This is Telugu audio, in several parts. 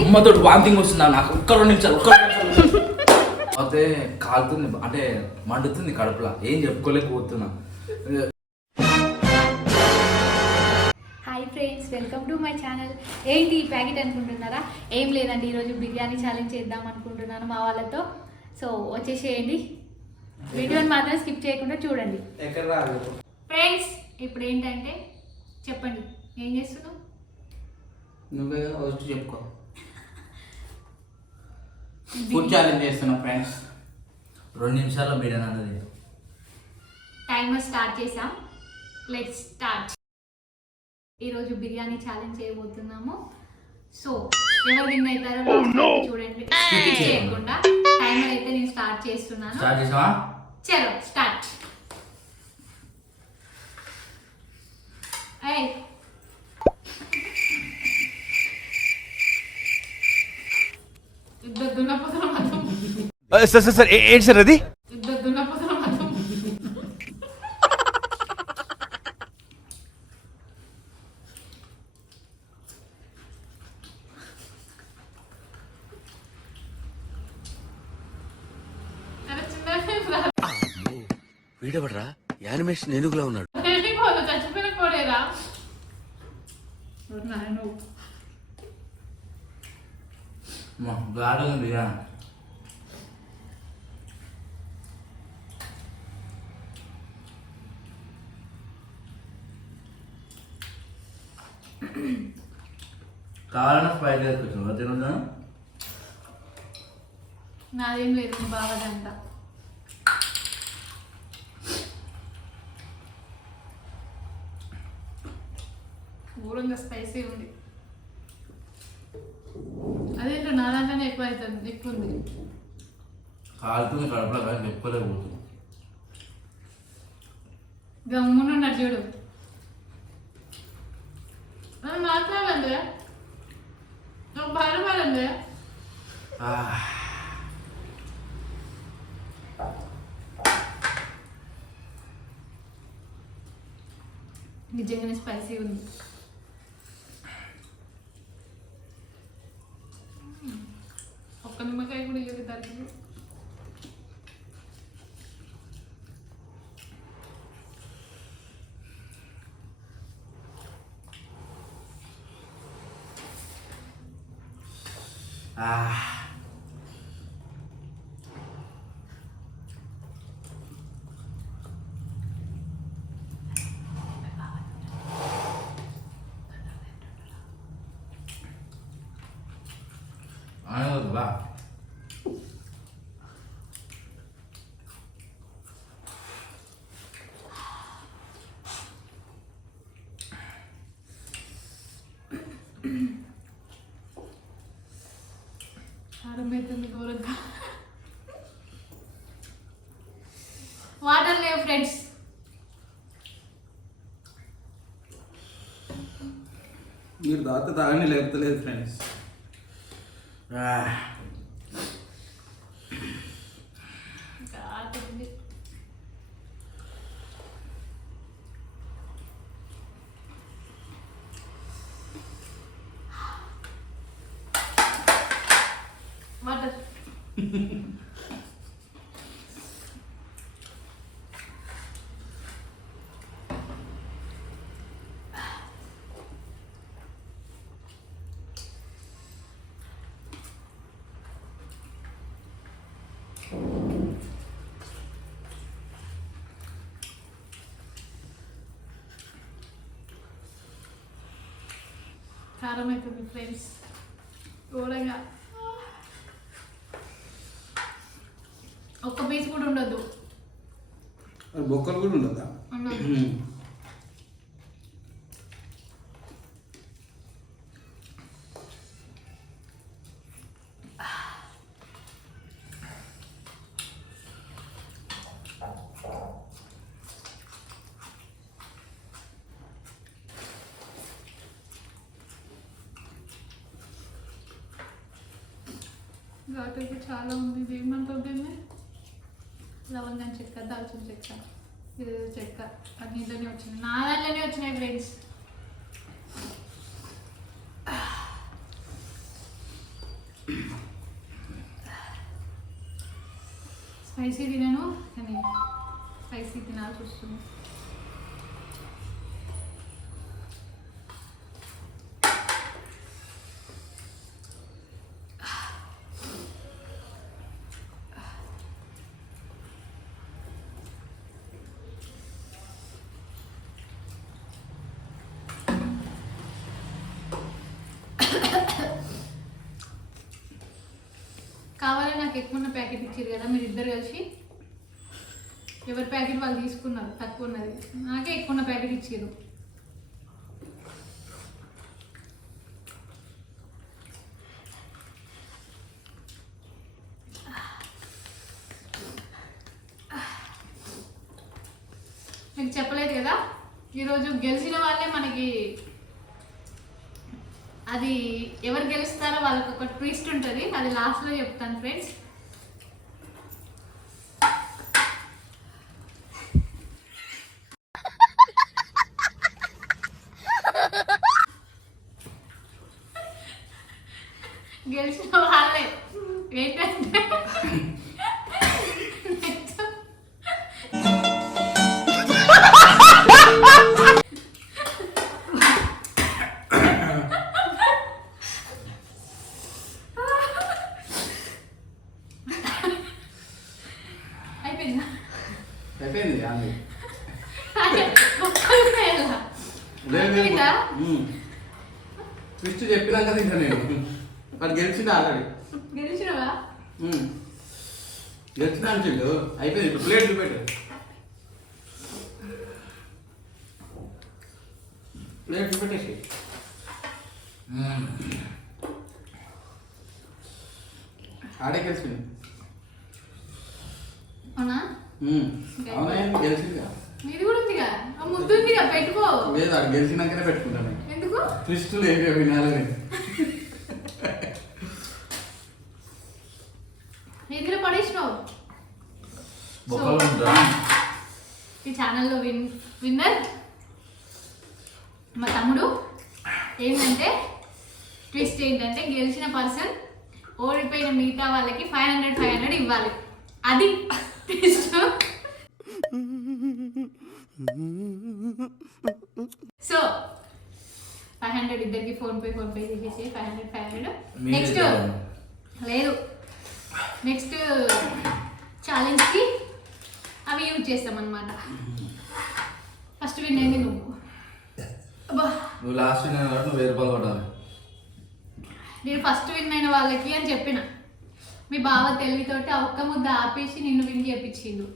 అమ్మతో వాంతింగ్ వస్తుందా నాకు? ఒక్క రెండు నిమిషాలు ఒక్క రెండు నిమిషాలు. అయితే కాలుతుంది అంటే మండుతుంది కడుపులో. ఏం చెప్పుకోలేకపోతున్నా hi friends welcome to my channel ఏంటి ఈ ప్యాకెట్ అనుకుంటున్నారా? ఏం లేదండి ఈరోజు బిర్యానీ ఛాలెంజ్ చేద్దాం అనుకుంటున్నాను మా వాళ్ళతో. సో వచ్చేసేయండి. వీడియోని మాత్రం స్కిప్ చేయకుండా చూడండి. ఫ్రెండ్స్ ఇప్పుడు ఏంటంటే చెప్పండి. ఏం చేస్తున్నావు? నువ్వే చెప్పుకో. ఫుడ్ ఛాలెంజ్ చేస్తున్నా ఫ్రెండ్స్ రెండు నిమిషాల్లో బిర్యానీ అన్నది టైమర్ స్టార్ట్ చేసాం. లెట్ స్టార్ట్ ఈరోజు బిర్యానీ ఛాలెంజ్ చేయబోతున్నాము. సో ఎవరు విన్ అవుతారో last చూడండి. చేయకుండా. టైమర్ అయితే నేను స్టార్ట్ చేస్తున్నాను. స్టార్ట్ చేసావా? చలో స్టార్ట్ సార్ సార్ సార్ ఏంటి సార్ అది? వీడబడరా యానిమేషన్ ఏనుగులా ఉన్నాడు. గాడు కావాలన్నా స్పైస్ వేసుకొచ్చాను తినదా నాదేం లేదు మీ బావదంట ఘోరంగా స్పైసీ ఉంది. అదేంటో నా దాంట్లోనే ఎక్కువ అవుతుంది ఎక్కువ ఉంది కాలుతుంది కడుపులో కానీ చెప్పుకోలేకపోతుంది గమ్మునున్నాడు చూడు. నిజంగానే స్పైసీ ఉంది ఒక్క నిమ్మకాయ కూడా ఇవ్వదు దానికి ఆయన అవుతుంది ఘోరంగా వాటర్ లేవు ఫ్రెండ్స్ మీరు దాత తాగని లేకపోతే లేదు ఫ్రెండ్స్ కాటుంది వాటర్ కారం అవుతుంది ఫ్రెండ్స్ ఘోరంగా ఒక్క పీస్ కూడా ఉండదు బొక్కలు కూడా ఉండదా ఉండదు ఘాటు చాలా ఉంది. ఇది ఏమంటుంది దీన్ని? లవంగం చెక్క దాల్చిన చెక్క. ఇది చెక్క. అది ఇంట్లోనే వచ్చింది. నా దాంట్లోనే వచ్చినాయి ఫ్రెండ్స్. స్పైసీ తినను కానీ స్పైసీ తినాల్సి వస్తుంది. నాకు ఎక్కువ ప్యాకెట్ ఇచ్చారు కదా మీరు ఇద్దరు కలిసి. ఎవరి ప్యాకెట్ వాళ్ళు తీసుకున్నారు తక్కువ ఉన్నది నాకే ఎక్కువ ప్యాకెట్ ఇచ్చారు మీకు చెప్పలేదు కదా ఈరోజు గెలిచిన వాళ్ళే మనకి అది ఎవరు గెలుస్తారో వాళ్ళకి ఒక ట్విస్ట్ ఉంటుంది. అది లాస్ట్లో చెప్తాను ఫ్రెండ్స్ గెలిచిన అంటుండు? అయిపోయింది ఇప్పుడు ప్లేట్ చూపెట్టు. ప్లేట్ చూపెట్టేసి. ఆడే గెలిచింది అవునా. అవునా గెలిచిందిగా. కూడా ఉందిగా? పెట్టుకో. లేదు ఆడు గెలిచినాకనే పెట్టుకుంటాను ఎందుకు? ట్విస్ట్ లేదు వినాలని ఇందులో పడేసినావు. ఈ ఛానల్లో విన్ విన్నర్? మా తమ్ముడు ఏంటంటే ట్విస్ట్ ఏంటంటే గెలిచిన పర్సన్ ఓడిపోయిన మిగతా వాళ్ళకి ఫైవ్ హండ్రెడ్ ఫైవ్ హండ్రెడ్ ఇవ్వాలి. అది ట్విస్ట్ సో ఫైవ్ హండ్రెడ్ ఇద్దరికి ఫోన్ పే ఫోన్ పే చేసేసి five hundred five hundred next. లేదు. నెక్స్ట్ ఛాలెంజ్కి అవి యూజ్ చేస్తాం అనమాట ఫస్ట్ విన్ అయింది నువ్వు. అబ్బా. నువ్వు లాస్ట్ నేను కాబట్టి నువ్వు రూపాయలు కొట్టాలి నేను ఫస్ట్ విన్ అయిన వాళ్ళకి అని చెప్పిన. మీ బావ తెలివితోటి ఆ ఒక్క ముద్ద ఆపేసి నిన్ను విన్ చేపించిండు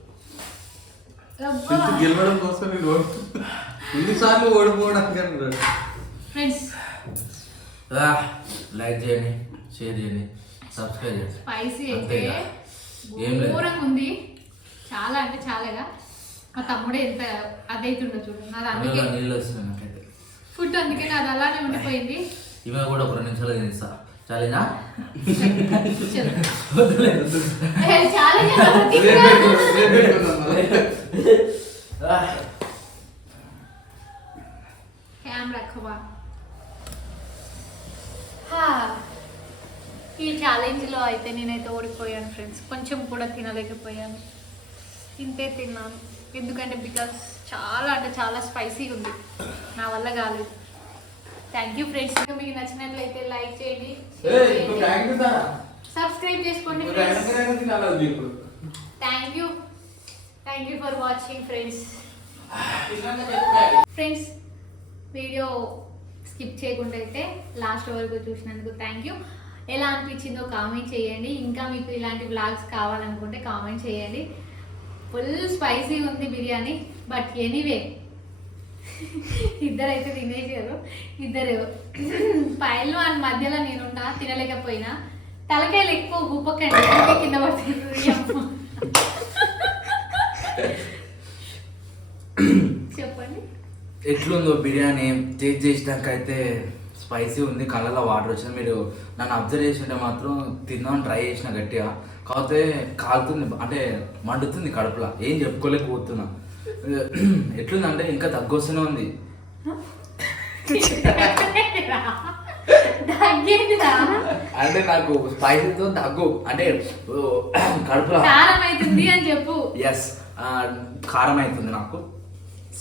గెలవడం కోసం నేను ఎన్నిసార్లు ఓడిపోవడానికి ఫ్రెండ్స్ లైక్ చేయండి షేర్ చేయండి. సబ్స్క్రైబ్ చేయండి. స్పైసీ అయితే అంతేగా? ఏం లేదు. ఘోరంగా ఉంది చాలా అంటే చాలాగా మా తమ్ముడే ఎంత అదైతుండో చూడు. నాది అందుకే నీళ్ళు వస్తున్నాయి నాకైతే. ఫుడ్ అందుకే నాది అలానే ఉండిపోయింది. ఇవి కూడా ఒక రెండు నిమిషాలు తినేస్తా. చాలేనా. కెమెరా ఈ ఛాలెంజ్లో అయితే నేనైతే ఓడిపోయాను ఫ్రెండ్స్ కొంచెం కూడా తినలేకపోయాను. తింటే తిన్నాను. ఎందుకంటే బికాస్ చాలా అంటే చాలా స్పైసీ ఉంది. నా వల్ల కాలేదు. థ్యాంక్ యూ ఫ్రెండ్స్ మీకు నచ్చినట్లయితే లైక్ చేయండి? సబ్స్క్రైబ్ చేసుకోండి. Thank you thank you for watching friends friends video skip చేయకుండా అయితే లాస్ట్ వరకు చూసినందుకు థ్యాంక్ యూ ఎలా అనిపించిందో కామెంట్ చేయండి. ఇంకా మీకు ఇలాంటి బ్లాగ్స్ కావాలనుకుంటే కామెంట్ చేయండి. ఫుల్ స్పైసీ ఉంది బిర్యానీ బట్ ఎనీవే ఇద్దరైతే తినేసారు. ఇద్దరు పైలు వాళ్ళ మధ్యలో నేనున్నా తినలేకపోయినా. తలకాయలు ఎక్కువ గుప్పకండి కింద పడుతుంది. అమ్మ. చెప్పండి. ఎట్లుందో బిర్యానీ టేస్ట్ చేసినాక అయితే స్పైసీ ఉంది కళ్ళలో వాటర్ వచ్చింది. మీరు నన్ను అబ్జర్వ్ చేసింటే మాత్రం తిందామని ట్రై చేసిన గట్టిగా. కాకపోతే కాలుతుంది అంటే మండుతుంది కడుపులో. ఏం చెప్పుకోలేకపోతున్నా ఎట్లుందంటే ఇంకా తగ్గొస్తూనే ఉంది. అంటే నాకు స్పైసీతో దగ్గు అంటే కడుపులో. కారం అవుతుంది అని చెప్పు. ఎస్ కారం అవుతుంది నాకు.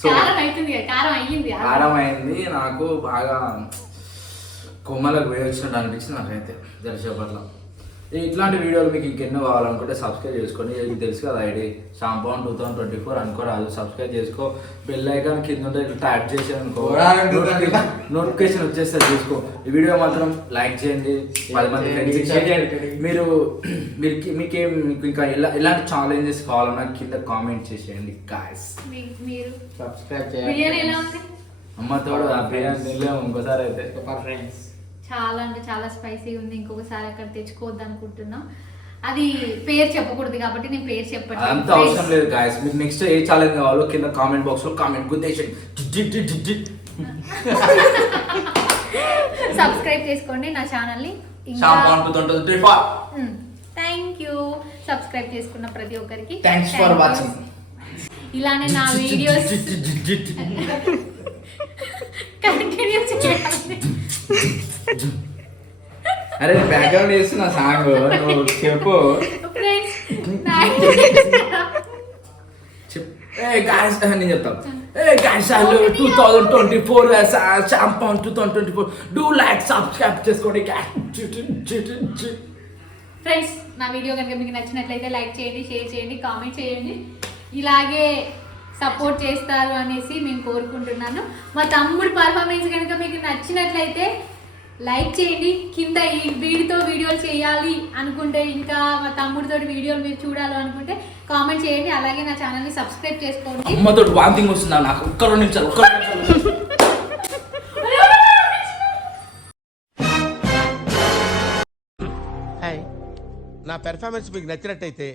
కారం అవుతుంది కదా, కారం అయ్యింది. కారం అయింది నాకు బాగా కొమ్మలకు వేయి వచ్చినట్టు అనిపించింది నాకైతే దర్శపట్ల ఇట్లాంటి వీడియోలు మీకు ఇంకెన్నో కావాలనుకుంటే సబ్స్క్రైబ్ చేసుకోండి. మీకు తెలుసు కదా ఐడి. షాంపాన్ టూ థౌసండ్ ట్వంటీ ఫోర్ అనుకోరాదు సబ్స్క్రైబ్ చేసుకో. బెల్ ఐకాన్ కింద ఉంటే ఇట్లా ట్యాప్ చేసి అనుకో. నోటిఫికేషన్ వచ్చేస్తుంది చూసుకో ఈ వీడియో మాత్రం లైక్ చేయండి. పది మంది ఫ్రెండ్స్ షేర్ చేయండి. మీరు మీరు మీకేం మీకు ఇంకా ఎలా ఎలాంటి ఛాలెంజెస్ కావాలన్నా కింద కామెంట్ చేసేయండి గాయస్ సబ్స్క్రైబ్ ఆ బిర్యానీ తినలేము ఇంకోసారి అయితే. ఫ్రెండ్స్ చాలా అంటే చాలా స్పైసీ ఉంది. ఇంకొకసారి అక్కడ తెచ్చుకోవద్దు అనుకుంటున్నాం అది పేరు చెప్పకూడదు కాబట్టి నేను పేరు అదంతా అవసరం లేదు గాయస్ మీకు నెక్స్ట్ ఏ ఛాలెంజ్ కావాలో కింద కామెంట్ బాక్స్లో కామెంట్ గుద్దేసేయండి సబ్స్క్రైబ్ చేసుకోండి నా twenty four thank you subscribe చేసుకున్న ప్రతి ఒక్కరికి. Thanks for. వాచింగ్ ఇలానే నా వీడియోస్ కంటిన్యూ చేయాలి. అరే బ్యాక్గ్రౌండ్ చేస్తున్న సాంగ్. నువ్వు చెప్పు. నేను చెప్తాను hey guys two thousand twenty four షాంపాన్ two thousand twenty four do like subscribe చేసుకోండి. ఫ్రెండ్స్ నా వీడియో కనుక మీకు నచ్చినట్లయితే లైక్ చేయండి షేర్ చేయండి కామెంట్ చేయండి. ఇలాగే సపోర్ట్ చేస్తారు అనేసి మేము కోరుకుంటున్నాను. మా తమ్ముడి పర్ఫార్మెన్స్ కనుక మీకు నచ్చినట్లయితే లైక్ చేయండి. కింద ఈ వీడితో వీడియోలు చేయాలి అనుకుంటే ఇంకా మా తమ్ముడితో వీడియోలు మీరు చూడాలి అనుకుంటే కామెంట్ చేయండి. అలాగే నా ఛానల్ని సబ్స్క్రైబ్ చేసుకోండి. అమ్మతో వాంతింగ్ వస్తుందా నాకు? ఒక్క రెండు నిమిషాలు ఒక్క రెండు నిమిషాలు. హాయ్. నా పెర్ఫార్మెన్స్ మీకు నచ్చినట్టయితే